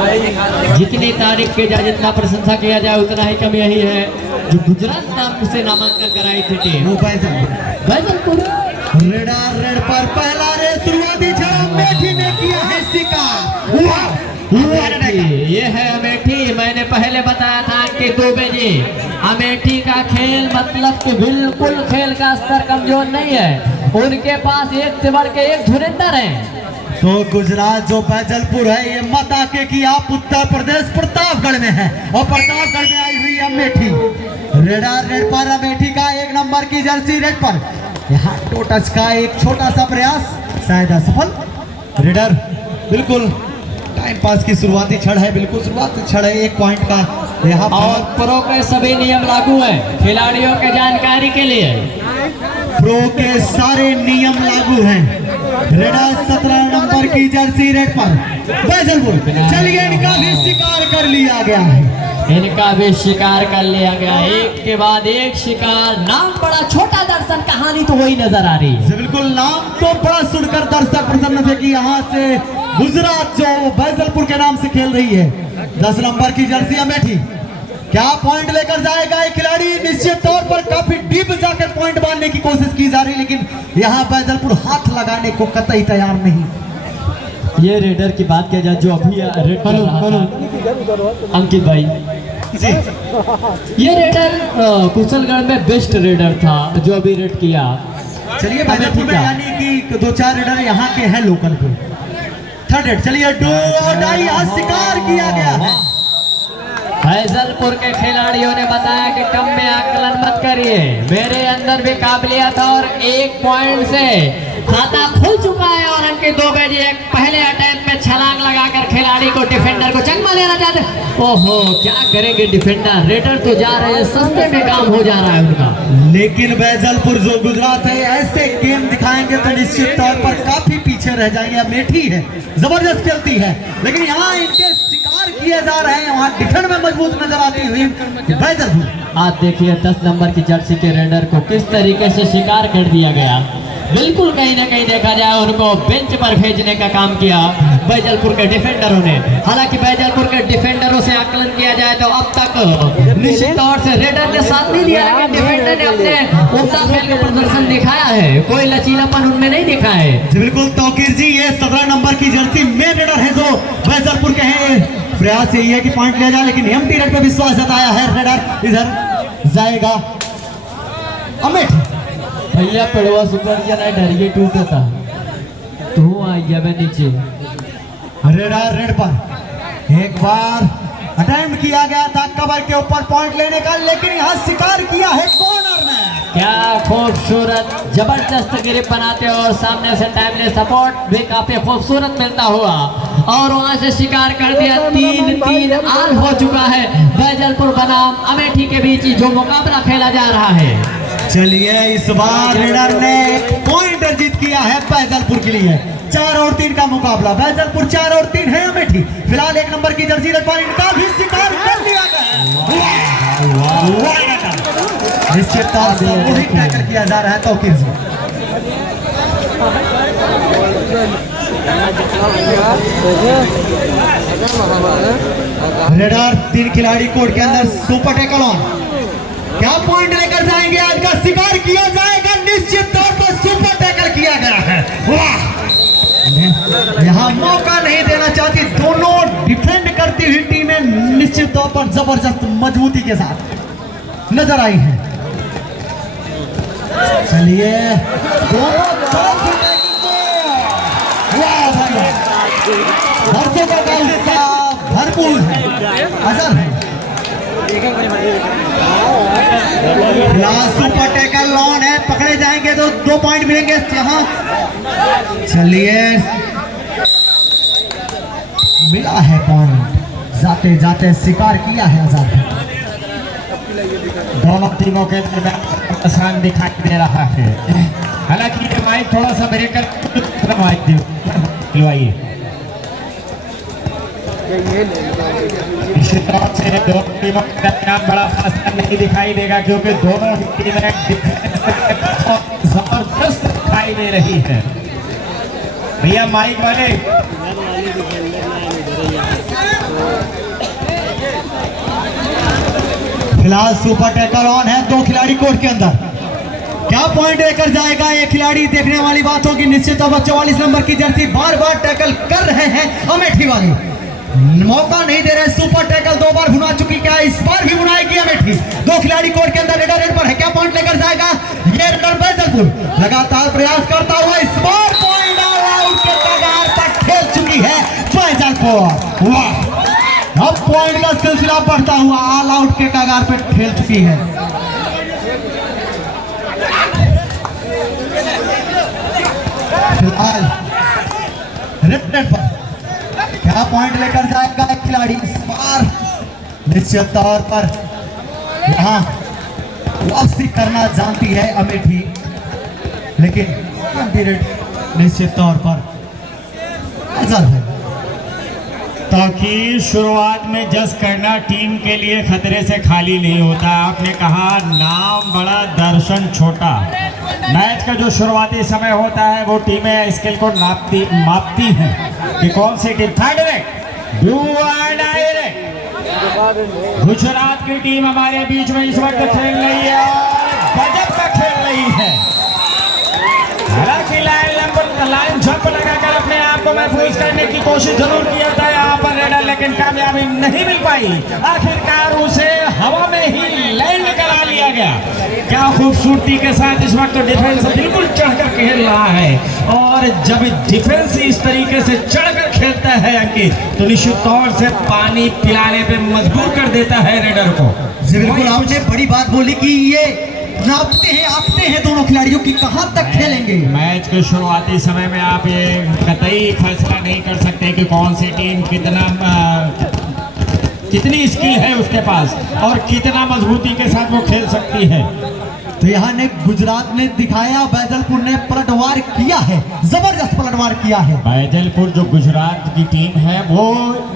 जितनी तारीफ की जाए, जितना प्रशंसा किया जाए उतना ही कम यही है जो गुजरात नाम से नामांकन कराई थी टीम बैजलपुर। रेड पर पहला रेस शुरुआती छलांग अमेठी ने किया है शिकार। ये है अमेठी। मैंने पहले बताया था कि 2 बजे अमेठी का खेल मतलब कि बिल्कुल खेल का स्तर कमजोर नहीं है। उनके पास एक से बढ़ के एक धुरंधर है। तो गुजरात जो बैजलपुर है, ये मत आके कि आप उत्तर प्रदेश प्रतापगढ़ में है और प्रतापगढ़ में आई हुई अमेठी। रेड पर अमेठी का 1 नंबर की जर्सी रेड पर यहाँ टोटस का एक छोटा सा प्रयास शायद असफल। रेडर बिल्कुल टाइम पास की शुरुआती क्षण है, बिल्कुल शुरुआती क्षण है 1 पॉइंट का यहाँ। और प्रो के सभी नियम लागू हैं खिलाड़ियों के जानकारी के लिए। प्रो के सारे नियम लागू हैं। रेडर 17 नंबर की जर्सी रेड पर बैजलपुर। चलिए इनका भी शिकार कर लिया गया है। इनका भी शिकार कर लिया गया, एक के बाद एक शिकार। नाम बड़ा छोटा, दर्शन कहानी तो वही नजर आ रही है। बिल्कुल नाम तो बड़ा सुनकर दर्शक प्रसन्न थे कि यहाँ से गुजरात जो बैजलपुर के नाम से खेल रही है। 10 नंबर की जर्सी अमेठी क्या पॉइंट लेकर जाएगा ये खिलाड़ी? निश्चित तौर पर काफी डीप जाकर पॉइंट बांधने की कोशिश की जा रही, लेकिन यहाँ बैजलपुर हाथ लगाने को कतई तैयार नहीं। ये रेडर की बात किया जाए जो अभी रेड कर रहा था, अंकित भाई जी, ये रेडर कुशलगढ़ में बेस्ट रेडर था जो अभी रेड किया। चलिए बैजलपुर में यानी कि 2-4 रेडर यहाँ के हैं लोकल के। थर्ड रेड, चलिए डू और डाई आज शिकार किया गया है। बैजलपुर के खिलाड़ियों ने बताया कि कम में आकलन मत करिए, मेरे अंदर भी काबिलियत और 1 पॉइंट से खाता खुल चुका है। और अंकित 2 बजे एक पहले अटैम्प्ट में छलांग लगाकर खिलाड़ी को डिफेंडर को चकमा लेना चाहते। ओहो क्या करेंगे डिफेंडर, रेडर तो जा रहे हैं, सस्ते में काम हो जा रहा है उनका। लेकिन बैजलपुर जो गुजरात है ऐसे गेम दिखाएंगे तो निश्चित तौर पर काफी पीछे रह जाएंगे। अमेठी है जबरदस्त खेलती है, लेकिन यहाँ इनके शिकार किए जा रहे हैं, वहाँ डिफेंड में मजबूत नजर आती हुई बैजलपुर। आप देखिए 10 नंबर की जर्सी के रेडर को किस तरीके से शिकार कर दिया गया। बिल्कुल कहीं ना कहीं देखा जाए उनको बेंच पर भेजने का काम किया बैजलपुर के डिफेंडरों ने। हालांकि बैजलपुर के डिफेंडरों से आकलन किया जाए तो अब तक निश्चित तौर से रेडर ने साथ नहीं दिया, लेकिन डिफेंडर ने अपने उम्दा खेल का प्रदर्शन दिखाया है, कोई लचीलापन उनमें नहीं दिखा है। बिल्कुल तौकीर जी, ये 17 नंबर की जर्सी में रेडर है जो बैजलपुर के हैं। प्रयास यही है कि पॉइंट लिया जाए, लेकिन एम्प्टी रेड पे विश्वास जताया है। रेडर इधर जाएगा अमेठी। भैया पड़वा सुपर क्या नहीं डरिए टूटता तो आई गया मैं नीचे। रेडर रेड पर एक बार अटेम्प्ट किया गया था कवर के ऊपर पॉइंट लेने का, लेकिन यहाँ शिकार किया है कॉर्नर में। क्या खूबसूरत जबरदस्त ग्रिप बनाते हो और सामने से टाइमलेस सपोर्ट भी काफी खूबसूरत मिलता हुआ और वहां से शिकार कर दिया। 3-3 आल हो चुका है बैजलपुर बनाम अमेठी के बीच जो मुकाबला खेला जा रहा है। चलिए इस बार रेडर ने पॉइंट अर्जित किया है बैजलपुर के लिए। 4 और 3 का मुकाबला, बैजलपुर 4 और 3 है अमेठी। फिलहाल 1 नंबर की जर्सी रेड पर इनका भी शिकार कर लिया गया। निश्चित तौर से वही टैकल किया जा रहा है तौकीर जी। रेडर 3 खिलाड़ी कोर्ट के अंदर सुपर टैकल ऑन। क्या पॉइंट लेकर जाएंगे? आज का शिकार किया जाएगा, निश्चित तौर पर सुपर टैकल किया गया है। वाह, यहाँ मौका नहीं देना चाहती दोनों डिफेंड करती हुई टीमें, निश्चित तौर पर जबरदस्त मजबूती के साथ नजर आई है। चलिए दोनों दर्शकों का उत्साह भरपूर है, असर है। सुपर टैकल ऑन है, पकड़े जाएंगे तो 2 पॉइंट मिलेंगे यहाँ। चलिए मिला है पॉइंट, जाते जाते शिकार किया है आजाद। दोनों टीमों के दरमियान दिखाई दे रहा है। हालांकि ये माइक थोड़ा सा ब्रेकर माइक दिलवाइए। निश्चित तौर से दोनों टीमों के दरमियान बड़ा फासला नहीं दिखाई देगा, क्योंकि दोनों टीमें जबरदस्त दिखाई दे रही है। भैया माइक वाले फिलहाल सुपर टैकल ऑन है, दो खिलाड़ी कोर्ट के अंदर। क्या पॉइंट लेकर जाएगा ये खिलाड़ी, देखने वाली बात होगी। निश्चित तौर पर 44 नंबर की जर्सी बार बार टैकल कर रहे हैं अमेठी वाले, मौका नहीं दे रहे। सुपर टैकल 2 बार भुना चुकी, क्या इस बार भी भुनाएगी अमेठी? दो खिलाड़ी कोर्ट के अंदर, रेडर रेड पर है, क्या पॉइंट लेकर जाएगा ये रेडर बैजलपुर? लगातार प्रयास करता हुआ इस बार पॉइंट ऑल आउट के कगार पर खेल चुकी है बैजलपुर। वाह, अब पॉइंट का सिलसिला बढ़ता हुआ ऑल आउट के कगार पर खेल चुकी है। फिलहाल रेड पर क्या पॉइंट लेकर जाएगा खिलाड़ी इस बार? निश्चित तौर पर यहाँ वापसी करना जानती है अमेठी, लेकिन कैंडिडेट निश्चित तौर पर अजल है। ताकि शुरुआत में जस करना टीम के लिए खतरे से खाली नहीं होता। आपने कहा नाम बड़ा दर्शन छोटा। मैच का जो शुरुआती समय होता है वो टीमें स्किल को मापती हैं कि कौन सी टीम डायरेक्ट गुजरात की टीम हमारे बीच में इस वक्त खेल रही है और गजब का खेल रही है। हालांकि लाइन जंप लगाकर अपने आप को महफूज करने की कोशिश जरूर किया था यहाँ पर रेडर, लेकिन कामयाबी नहीं मिल पाई। आखिरकार उसे हवा में ही लैंड करा लिया गया। क्या खूबसूरती के साथ इस वक्त डिफेंस बिल्कुल चढ़कर खेल रहा है, और जब डिफेंस इस तरीके से चढ़कर खेलता है अंकित, तो निश्चित तौर से पानी पिलाने पे मजबूर कर देता है रेडर को। बिल्कुल आपने बड़ी बात बोली कि ये आपते हैं दोनों खिलाड़ियों की कहां तक खेलेंगे। मैच के शुरुआती समय में आप ये कतई फैसला नहीं कर सकते कि कौन सी टीम कितनी स्किल है उसके पास और कितना मजबूती के साथ वो खेल सकती है। तो यहाँ ने गुजरात ने दिखाया, बैजलपुर ने पलटवार किया है, जबरदस्त पलटवार किया है। बैजलपुर जो गुजरात की टीम है वो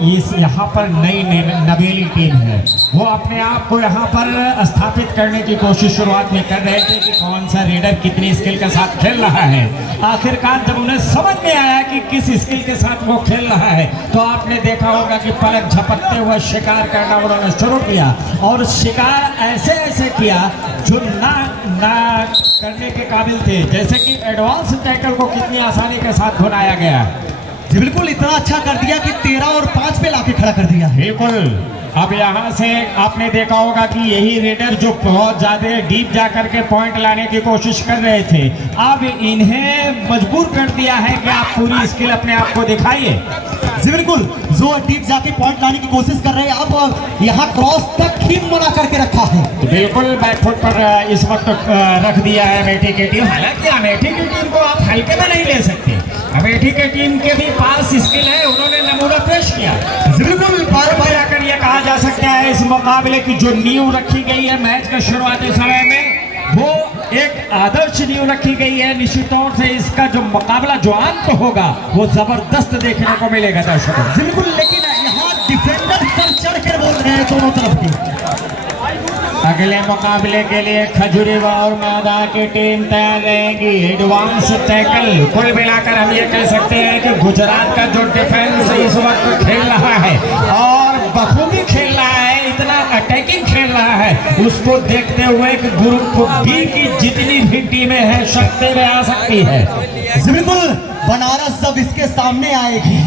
इस यहाँ पर नई नवेली टीम है। वो अपने आप को यहाँ पर स्थापित करने की कोशिश शुरुआत में कर रहे थे कि कौन सा रेडर कितनी स्किल के साथ खेल रहा है। आखिरकार जब उन्हें समझ में आया कि किस स्किल के साथ वो खेल रहा है, तो आपने देखा होगा कि पलक झपकते हुए शिकार करना उन्होंने शुरू किया, और शिकार ऐसे ऐसे किया जो ना करने के काबिल थे, जैसे कि एडवांस टैकल को कितनी आसानी के साथ भुनाया गया। जी बिल्कुल, इतना अच्छा कर दिया कि 13 और 5 पे लाके खड़ा कर दिया। बिल्कुल। अब यहाँ से आपने देखा होगा कि यही रेडर जो बहुत ज्यादा डीप जाकर के पॉइंट लाने की कोशिश कर रहे थे, अब इन्हें मजबूर कर दिया है कि आप पूरी स्किल अपने आप को दिखाइए। जी बिल्कुल, जो डीप जाके पॉइंट लाने की कोशिश कर रहे हैं, अब यहाँ क्रॉस तक ही मना करके रखा है। तो बिल्कुल बैकफुट पर इस वक्त रख दिया है अमेठी की टीम। हालांकि अमेठी की टीम को आप हल्के में नहीं ले सकते। अमेठी की टीम के भी पास स्किल है, उन्होंने नमूना पेश किया। बिल्कुल, बार बार आकर यह कहा जा सकता है इस मुकाबले की जो नींव रखी गई है मैच के शुरुआती समय में, वो एक आदर्श नींव रखी गई है। निश्चित तौर से इसका जो मुकाबला जो अंत होगा वो जबरदस्त देखने को मिलेगा दर्शकों। बिल्कुल, लेकिन यहाँ डिफेंडर सर चढ़ कर बोल रहे हैं दोनों तरफ की। अगले मुकाबले के लिए खजूरीवा और मैदा की टीम तैयार रहेगी। एडवांस टैकल, कुल मिलाकर हम ये कह सकते हैं कि गुजरात का जो डिफेंस इस वक्त खेल रहा है और बखूबी खेल रहा है, इतना अटैकिंग खेल रहा है, उसको देखते हुए कि ग्रुप बी की जितनी भी टीमें हैं शक्ति में आ सकती है। बिल्कुल, बनारस जब इसके सामने आएगी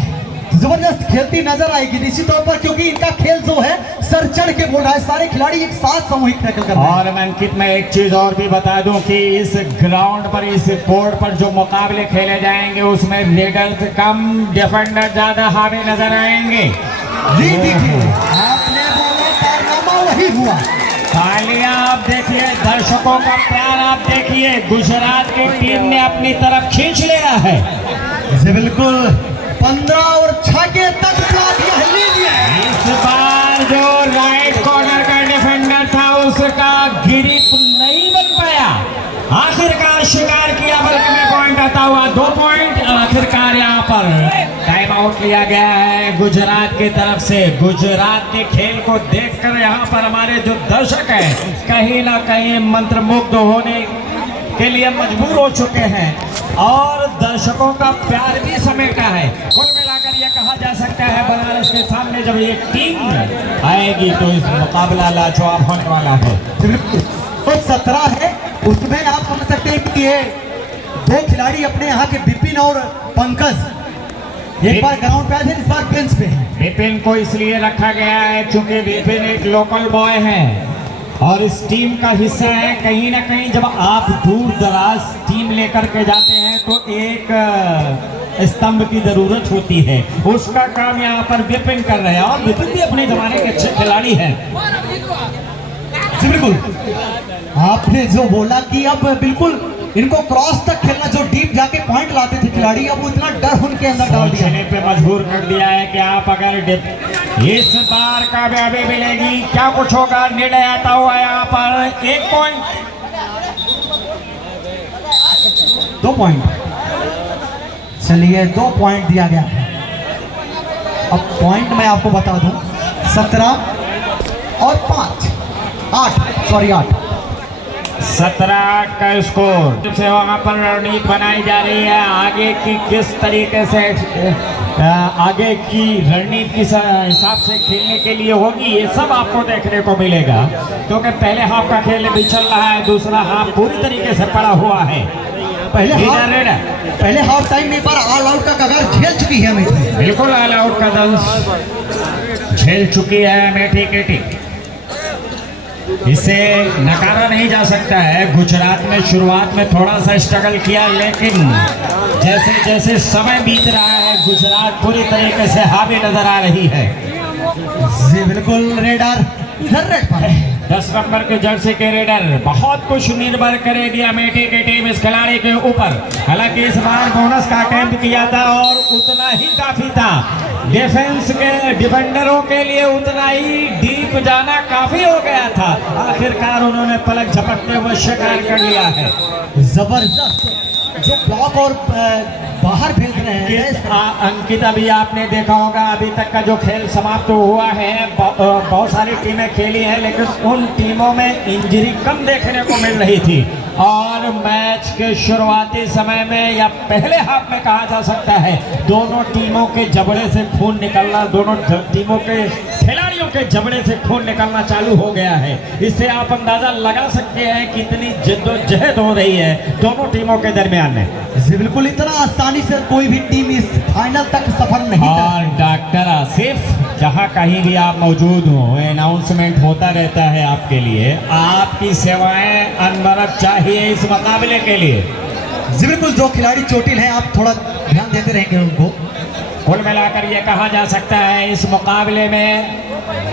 जबरदस्त खेलती नजर आएगी निश्चित तौर पर, क्योंकि इनका खेल जो है सर चढ़ के बोल रहा है। सारे खिलाड़ी एक साथ सामूहिक टैकल कर रहे हैं। और अंकित, मैं एक चीज और भी बता दूं कि इस ग्राउंड पर, इस कोर्ट पर जो मुकाबले खेले जाएंगे उसमें रेडर कम, डिफेंडर ज्यादा हावी नजर आएंगे। जी देखिए, आपने बोला कारनामा वही हुआ। तालियां आप देखिए, दर्शकों का प्यार आप देखिए, गुजरात की टीम ने अपनी तरफ खींच लिया है। जी बिल्कुल, 15 और 6 के तक इस बार जो राइट कॉर्नर का डिफेंडर था उसका गिरिप नहीं बन पाया। आखिरकार शिकार किया, बल्कि में पॉइंट आता हुआ 2 पॉइंट। आखिरकार यहाँ पर टाइम आउट लिया गया है गुजरात की तरफ से। गुजरात के खेल को देखकर यहाँ पर हमारे जो दर्शक हैं कहीं ना कहीं मंत्रमुग्ध होने के लिए मजबूर हो चुके हैं, और दर्शकों का प्यार भी समेटा है। कुल मिलाकर ये कहा जा सकता है बनारस के सामने जब ये टीम आएगी तो इस मुकाबला लाजवाब होने वाला है। तो 17 है, उसमें आप समझ सकते हैं कि ये दो खिलाड़ी अपने यहाँ के विपिन और पंकज एक बार ग्राउंड पे आए थे, इस बार बेंच पे हैं। विपिन को इसलिए रखा गया है क्योंकि विपिन एक लोकल बॉय है और इस टीम का हिस्सा है। कहीं ना कहीं जब आप दूर दराज टीम लेकर के जाते हैं तो एक स्तंभ की जरूरत होती है, उसका काम यहाँ पर विपिन कर रहे हैं और विपिन भी अपने जमाने के अच्छे खिलाड़ी हैं। जी बिल्कुल, आपने जो बोला कि अब बिल्कुल इनको क्रॉस तक खेलना, जो डीप जाके पॉइंट लाते थे खिलाड़ी, अब उतना डर उनके अंदर डाल दिया सोचने पे मजबूर कर दिया है कि आप अगर इस बार कामयाबी मिलेगी क्या कुछ होगा। निर्णय आता हुआ यहाँ पर 1 पॉइंट 2 पॉइंट, चलिए 2 पॉइंट दिया गया। अब पॉइंट मैं आपको बता दूं, 17 और 5 8 17 का स्कोर से वहाँ पर रणनीति बनाई जा रही है। आगे की किस तरीके से आगे की रणनीति किस हिसाब से खेलने के लिए होगी, ये सब आपको देखने को मिलेगा क्योंकि पहले हाफ का खेल भी चल रहा है, दूसरा हाफ पूरी तरीके से पड़ा हुआ है। पहले हाफ टाइम में पर ऑल आउट का कगार झेल चुकी है अमेठी। बिल्कुल ऑल आउट का दंश झेल चुकी है अमेठी की टीम, इसे नकारा नहीं जा सकता है। गुजरात में शुरुआत में थोड़ा सा स्ट्रगल किया, लेकिन जैसे जैसे समय बीत रहा है गुजरात पूरी तरीके से हावी नजर आ रही है। जी बिल्कुल, रेडर इधर रेड पर 10 नंबर के जर्सी के रेडर बहुत कुछ निर्भर करेगी अमेठी की टीम इस खिलाड़ी के ऊपर। हालांकि इस बार बोनस का अटेम्प्ट किया था और उतना ही काफी था, डिफेंस के डिफेंडरों के लिए उतना ही डीप जाना काफी हो गया था। आखिरकार उन्होंने पलक झपकते हुए शिकार कर लिया है। जबरदस्त जो ब्लॉक और बाहर भेज रहे हैं। अंकित, अभी आपने देखा होगा अभी तक का जो खेल समाप्त हुआ है, बहुत सारी टीमें खेली हैं लेकिन उन टीमों में इंजरी कम देखने को मिल रही थी और मैच के शुरुआती समय में या पहले हाफ में कहा जा सकता है दोनों टीमों के जबड़े से खून निकलना, दोनों टीमों के खिलाड़ियों के जबड़े से खून निकलना चालू हो गया है। इससे आप अंदाजा लगा सकते हैं कितनी जद्दोजहद हो रही है दोनों टीमों के दरमियान में। बिल्कुल, इतना आसानी से कोई भी टीम इस फाइनल तक सफर नहीं और डॉक्टर आसिफ, जहां कहीं भी आप मौजूद हो, अनाउंसमेंट होता रहता है आपके लिए, आपकी सेवाएं अनवरत चाहिए इस मुकाबले के लिए। जी बिल्कुल, जो खिलाड़ी चोटिल हैं आप थोड़ा ध्यान देते रहेंगे उनको। कुल मिलाकर ये कहा जा सकता है इस मुकाबले में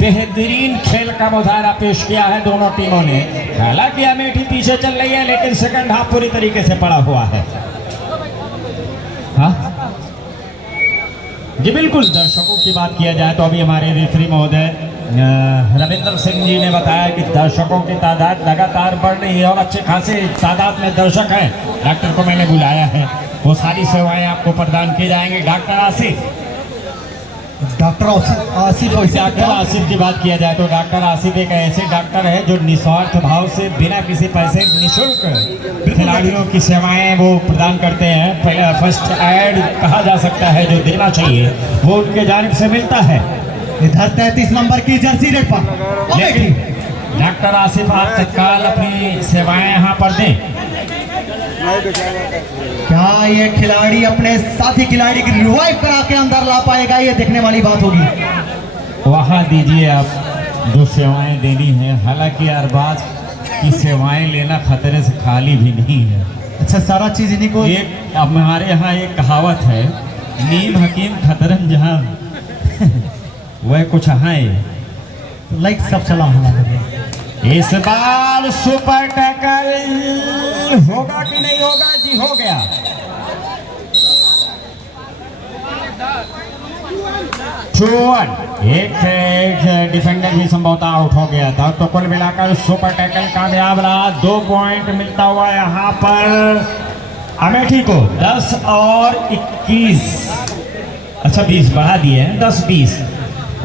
बेहतरीन खेल का मुजाहरा पेश किया है दोनों टीमों ने। हालांकि अमेठी पीछे चल रही है लेकिन सेकंड हाफ पूरी तरीके से पड़ा हुआ है। हाँ जी बिल्कुल, दर्शकों की बात किया जाए तो अभी हमारे रेफरी महोदय रविंद्र सिंह जी ने बताया कि दर्शकों की तादाद लगातार बढ़ रही है और अच्छे खासे तादाद में दर्शक हैं। डॉक्टर को मैंने बुलाया है, वो सारी सेवाएं आपको प्रदान की जाएंगी। डॉक्टर आसिफ की बात किया जाए तो डॉक्टर आसिफ एक ऐसे डॉक्टर है जो निस्वार्थ भाव से बिना किसी पैसे निःशुल्क खिलाड़ियों की सेवाएं वो प्रदान करते हैं। फर्स्ट एड कहा जा सकता है जो देना चाहिए वो उनके जानिब से मिलता है। इधर 33 नंबर की जर्सी रेड पर, लेकिन डॉक्टर आसिफ आप तत्काल अपनी सेवाएं यहाँ पर दें। क्या ये खिलाड़ी अपने साथी खिलाड़ी की रिवाइव करा के अंदर ला पाएगा, ये देखने वाली बात होगी। वहाँ दीजिए आप जो सेवाएं देनी है। हालांकि अरबाज की सेवाएं लेना खतरे से खाली भी नहीं है। अच्छा, सारा चीज इन्हीं को। एक अब हमारे यहाँ एक कहावत है, नीम हकीम खतरन जहाँ वह कुछ है। लाइक सब चला हमारा। इस बार सुपर टैकल होगा कि नहीं होगा? जी हो गया। एक डिफेंडर भी संभवतः आउट हो गया था। तो कुल मिलाकर सुपर टैकल कामयाब रहा। 2 पॉइंट मिलता हुआ यहाँ पर अमेठी को। 10 और 21, अच्छा 20 बढ़ा दिए हैं, 10-20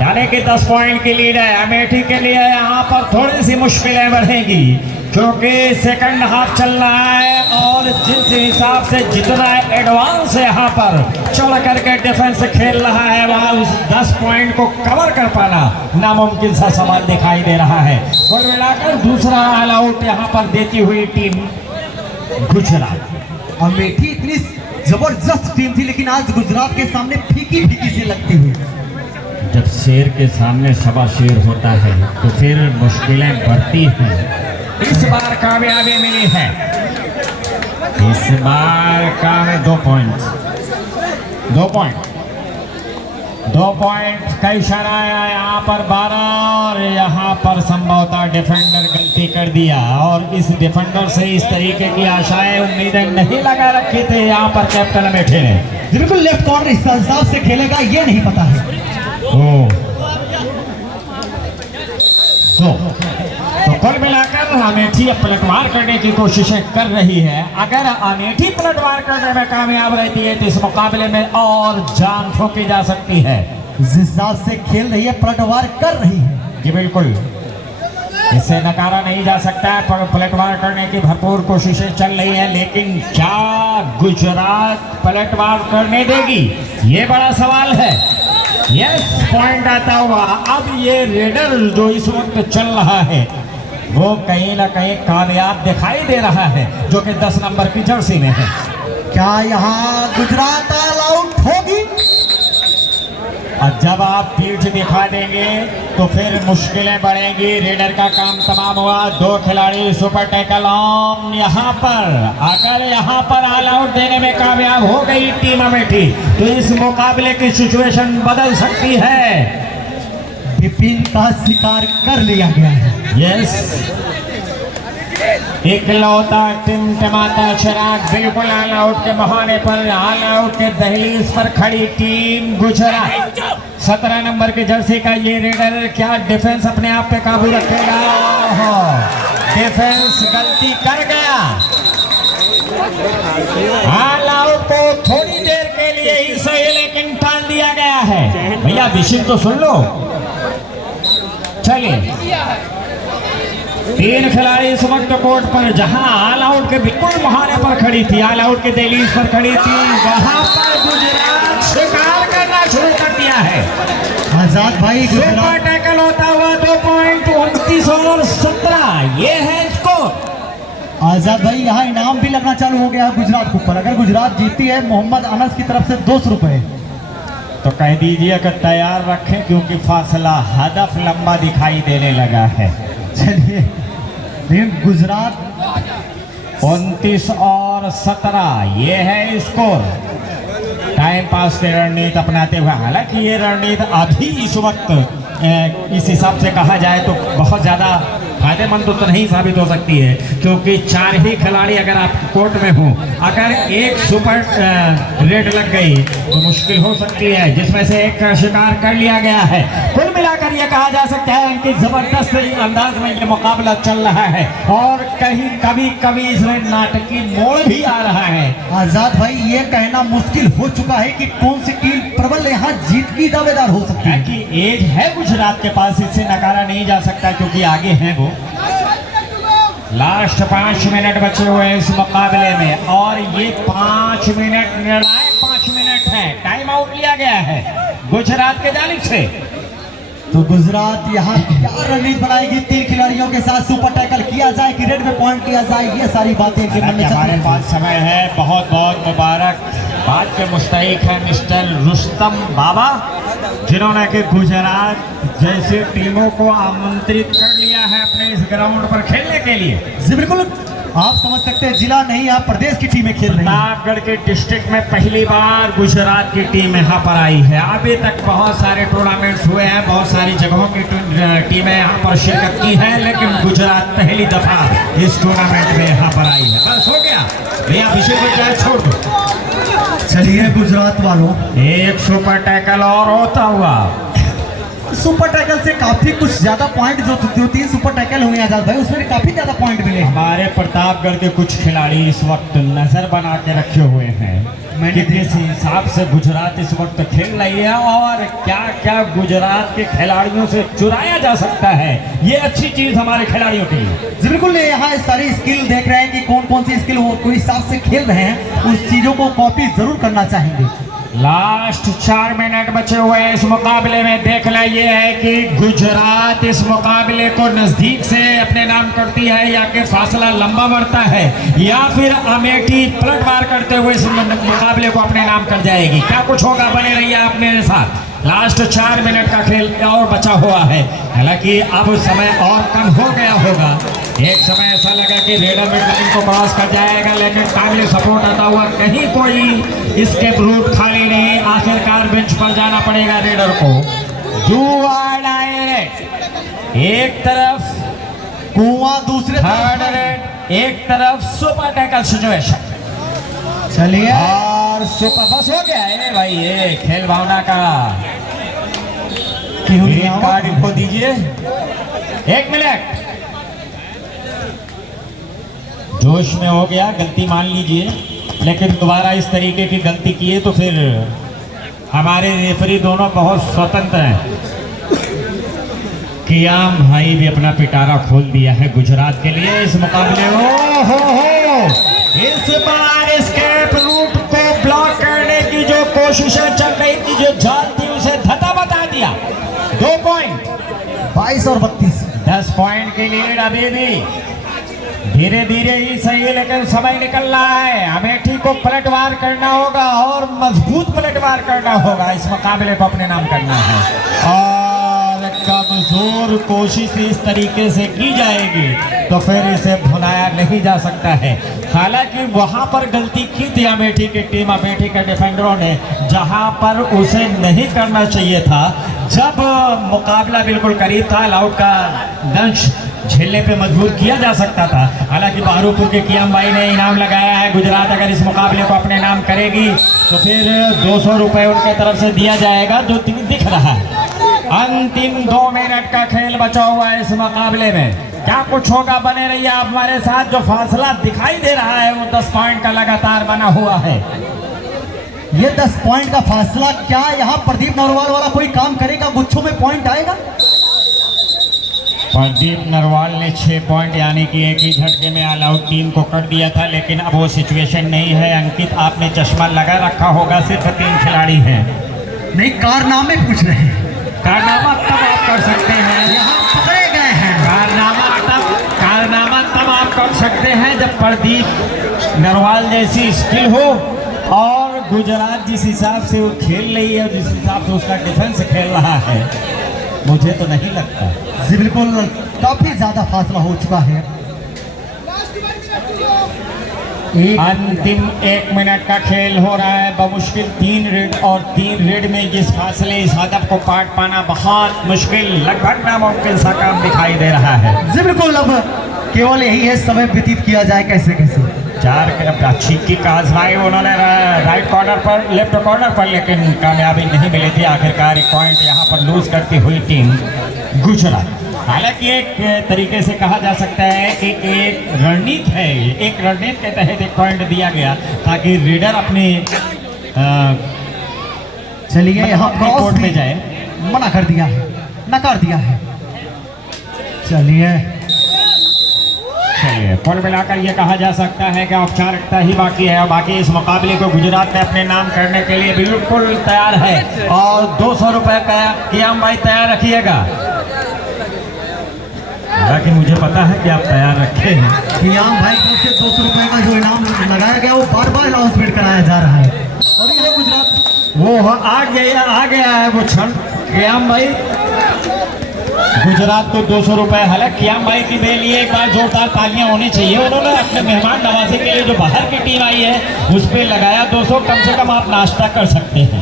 यानी कि 10 पॉइंट की लीड है अमेठी के लिए। यहाँ पर थोड़ी सी मुश्किलें बढ़ेंगी क्योंकि सेकंड हाफ चल रहा है और जिस हिसाब से जितना एडवांस यहाँ पर चढ़ करके डिफेंस खेल रहा है वहाँ उस 10 पॉइंट को कवर कर पाना नामुमकिन सा सवाल दिखाई दे रहा है। और मिलाकर दूसरा ऑल आउट यहाँ पर देती हुई टीम गुजरात। अमेठी इतनी जबरदस्त टीम थी लेकिन आज गुजरात के सामने फीकी फीकी सी लगती हुई। जब शेर के सामने सवा शेर होता है तो फिर मुश्किलें बढ़ती हैं। इस बार कामयाबी मिली है, इस बार का 2 पॉइंट का इशारा आया यहाँ पर 12 और यहाँ पर संभवतः डिफेंडर गलती कर दिया और इस डिफेंडर से इस तरीके की आशाएं उम्मीदें नहीं लगा रखी थी यहाँ पर कैप्टन अमेठी ने। बिल्कुल लेफ्ट कॉर्नर इस हिसाब से खेलेगा ये नहीं पता है। तो कुल मिलाकर अमेठी पलटवार करने की कोशिशें कर रही है। अगर अमेठी पलटवार करने में कामयाब रहती है तो इस मुकाबले में और जान ठोकी जा सकती है। जिस हिसाब से खेल रही है पलटवार कर रही है। जी बिल्कुल, इसे नकारा नहीं जा सकता है। पलटवार करने की भरपूर कोशिशें चल रही है लेकिन क्या गुजरात पलटवार करने देगी, ये बड़ा सवाल है। यस, पॉइंट आता हुआ अब ये रेडर जो इस वक्त चल रहा है वो कहीं ना कहीं कामयाब दिखाई दे रहा है, जो कि 10 नंबर की जर्सी में है। क्या यहाँ गुजरात ऑल आउट होगी? और जब आप पीठ दिखा देंगे तो फिर मुश्किलें बढ़ेंगी। रेडर का काम तमाम हुआ, 2 खिलाड़ी सुपर टैकल ऑन। यहाँ पर अगर यहाँ पर ऑल आउट देने में कामयाब हो गई टीम अमेठी तो इस मुकाबले की सिचुएशन बदल सकती है। विपिन का शिकार कर लिया गया है। यस, इकलौता टिमटिमाता चिराग बिल्कुल ऑल आउट के बहाने पर ऑल आउट के दहलीज पर खड़ी टीम गुजरात। 17 नंबर की जर्सी का ये रेडर क्या डिफेंस अपने आप पे काबू रखेगा? डिफेंस गलती कर गया। ऑल आउट को थोड़ी देर के लिए ही सही लेकिन टाल दिया गया है। भैया विषय तो सुन लो। चलिए, 3 खिलाड़ी इस वक्त कोर्ट पर, जहां ऑल आउट के बिल्कुल मुहाने पर खड़ी थी, ऑल आउट के दहलीज पर खड़ी थी, वहां पर गुजरात शिकार करना शुरू कर दिया है। आजाद भाई सुपर टैकल होता हुआ 2 पॉइंट 29 और 17 ये है स्कोर। आजाद भाई यहाँ इनाम भी लगना चालू हो गया है गुजरात के ऊपर। अगर गुजरात जीती है मोहम्मद अनस की तरफ से 200 रुपए। तो कह दीजिए कि तैयार रखें क्योंकि फासला हदफ लंबा दिखाई देने लगा है। चलिए, लेकिन गुजरात 29 और 17 ये है स्कोर। टाइम पास की रणनीति अपनाते हुए, हालांकि ये रणनीति अभी इस वक्त इस हिसाब से कहा जाए तो बहुत ज़्यादा फायदेमंद तो नहीं साबित हो सकती है, क्योंकि 4 ही खिलाड़ी अगर आप कोर्ट में हो, अगर एक सुपर रेड लग गई तो मुश्किल हो सकती है, जिसमें से एक का शिकार कर लिया गया है। कुल मिलाकर यह कहा जा सकता है कि जबरदस्त अंदाज में ये मुकाबला चल रहा है और कहीं कभी कभी इसमें नाटकीय मोड़ भी आ रहा है। आजाद भाई ये कहना मुश्किल हो चुका है कि कौन सी टीम प्रबल यहाँ जीत की दावेदार हो सकती है। कि एज है गुजरात के पास, इससे नकारा नहीं जा सकता क्योंकि आगे हैं वो। लास्ट 5 मिनट बचे हुए हैं इस मुकाबले में और ये 5 मिनट निर्णायक 5 मिनट है। टाइम आउट लिया गया है गुजरात के जानिब से। तो गुजरात यहाँ क्या रणनीति बनाएगी? 3 खिलाड़ियों के साथ सुपर टैकल किया जाए कि रेड में पॉइंट किया जाए, ये सारी बातें के मन में हमारे पास समय है। बहुत बहुत मुबारक बात के मुस्तहिक है मिस्टर रुस्तम बाबा, जिन्होंने कि गुजरात जैसी टीमों को आमंत्रित कर लिया है अपने इस ग्राउंड पर खेलने के लिए। जी बिल्कुल, आप समझ सकते हैं जिला नहीं, आप प्रदेश की टीमें खेल रही हैं। प्रतापगढ़ के डिस्ट्रिक्ट में पहली बार गुजरात की टीम यहाँ पर आई है। अभी तक बहुत सारे टूर्नामेंट्स हुए हैं, बहुत सारी जगहों की टीमें यहाँ पर शिरकत की है, लेकिन गुजरात पहली दफा इस टूर्नामेंट में यहाँ पर आई है। बस हो गया भैया, विषय को क्या छोड़ दो। चलिए गुजरात वालों, एक सुपर टैकल और होता हुआ। सुपर टैकल से काफी कुछ ज्यादा पॉइंट जो 3 सुपर टैकल हुए आजाद भाई, उसमें काफी ज्यादा पॉइंट मिले। हमारे प्रतापगढ़ के कुछ खिलाड़ी इस वक्त नजर बना के रखे हुए हैं। कि किस हिसाब से गुजरात इस वक्त खेल रही है और क्या क्या गुजरात के खिलाड़ियों से चुराया जा सकता है, ये अच्छी चीज हमारे खिलाड़ियों के लिए। जी बिल्कुल, यहाँ सारी स्किल देख रहे हैं कि कौन कौन सी स्किल वो कोई हिसाब से खेल रहे हैं, उस चीजों को कॉपी जरूर करना चाहेंगे। लास्ट 4 मिनट बचे हुए हैं इस मुकाबले में। देखना यह है कि गुजरात इस मुकाबले को नजदीक से अपने नाम करती है या कि फासला लंबा बढ़ता है, या फिर अमेठी पलटवार करते हुए इस मुकाबले को अपने नाम कर जाएगी। क्या कुछ होगा, बने रहिए आप मेरे साथ। लास्ट 4 मिनट का खेल और बचा हुआ है, हालांकि अब समय और कम हो गया होगा। एक समय ऐसा लगा कि रेडर मिडलाइन को क्रॉस कर जाएगा, लेकिन काबिल सपोर्ट आता हुआ कहीं कोई इसके रूट खाली नहीं। आखिरकार बेंच पर जाना पड़ेगा रेडर को। एक तरफ कुआं, दूसरे थर्ड रेड, एक तरफ सुपर टैकल सिचुएशन। चलिए और सुपर बस हो गया है भाई, ये खेल भावना का ग्रीन कार्ड इनको दीजिए। 1 मिनट जोश में हो गया, गलती मान लीजिए, लेकिन दोबारा इस तरीके की गलती की है तो फिर हमारे रेफरी दोनों बहुत स्वतंत्र हैं। कियाम भाई भी अपना पिटारा खोल दिया है गुजरात के लिए इस मुकाबले में। हो इस बार एस्केप रूट को ब्लॉक करने की जो कोशिशें चल रही थी, जो जाल थी, उसे धता बता दिया। 2 पॉइंट 22 और 32, 10 पॉइंट की लीड अभी भी धीरे धीरे ही सही, लेकिन समय निकल रहा है। अमेठी को पलटवार करना होगा और मजबूत पलटवार करना होगा। इस मुकाबले को अपने नाम करना है और कमजोर कोशिश इस तरीके से की जाएगी तो फिर इसे भुनाया नहीं जा सकता है। हालांकि वहां पर गलती की थी अमेठी की टीम, अमेठी के डिफेंडरों ने, जहां पर उसे नहीं करना चाहिए था। जब मुकाबला बिल्कुल करीब था, आउट का दंश झेलने पे मजबूर किया जा सकता था। हालांकि बहारूपुर के कियाम भाई ने इनाम लगाया है। गुजरात अगर इस मुकाबले को अपने नाम करेगी तो फिर 200 रुपए उनके तरफ से दिया जाएगा, जो दिख रहा है। अंतिम 2 मिनट का खेल बचा हुआ है इस मुकाबले में। क्या कुछ होगा, बने रहिए आप हमारे साथ। जो फासला दिखाई दे रहा है वो 10 पॉइंट का लगातार बना हुआ है। ये 10 पॉइंट का फासला, क्या यहाँ प्रदीप नरवाल वाला कोई काम करेगा? गुच्छों में पॉइंट आएगा? प्रदीप नरवाल ने 6 पॉइंट यानी कि एक ही झटके में ऑल आउट टीम को कर दिया था, लेकिन अब वो सिचुएशन नहीं है। अंकित, आपने चश्मा लगा रखा होगा, सिर्फ 3 खिलाड़ी हैं। नहीं, कारनामे पूछ रहे हैं। कारनामा तब आप कर सकते हैं, यहाँ पकड़े गए हैं। कारनामा तब आप कर सकते हैं जब प्रदीप नरवाल जैसी स्किल हो और गुजरात जिस हिसाब से वो खेल रही है, जिस हिसाब से उसका डिफेंस खेल रहा है, मुझे तो नहीं लगता। जी बिल्कुल, काफी ज्यादा फासला हो चुका है। अंतिम 1 मिनट का खेल हो रहा है। बमुश्किल 3 रेड और 3 रेड में जिस फासले इस हदफ को पाट पाना बहुत मुश्किल, लगभग नामुमकिन सा काम दिखाई दे रहा है। जी बिल्कुल, अब केवल यही है समय व्यतीत किया जाए कैसे कैसे। 4 अच्छी किक आजमाई उन्होंने राइट कॉर्नर पर, लेफ्ट कॉर्नर पर, लेकिन कामयाबी नहीं मिली थी। आखिरकार 1 पॉइंट यहाँ पर लूज करती हुई टीम गुजरात। हालांकि एक तरीके से कहा जा सकता है कि एक रणनीति है, एक रणनीति के तहत 1 पॉइंट दिया गया ताकि रेडर अपने चलिए यहाँ कोर्ट में जाए। मना कर दिया है, नकार दिया है। चलिए कुल मिलाकर ये कहा जा सकता है कि औपचारिकता ही बाकी है और बाकी इस मुकाबले को गुजरात में अपने नाम करने के लिए बिल्कुल तैयार है। और 200 रुपए का कियाम भाई तैयार रखिएगा। हालांकि मुझे पता है कि आप तैयार रखे हैं। कियाम भाई को से 200 रुपए का जो इनाम लगाया गया वो बार बार अनाउंसमेंट कराया जा रहा है और ये गुजरात वो आ गया है वो क्षण। कियाम भाई गुजरात को 200 रुपए। हालांकि कियाम भाई के लिए एक बार जोरदार तालियां होनी चाहिए। उन्होंने अपने मेहमान नवाजी के लिए जो बाहर की टीम आई है उस पर लगाया 200। कम से कम आप नाश्ता कर सकते हैं।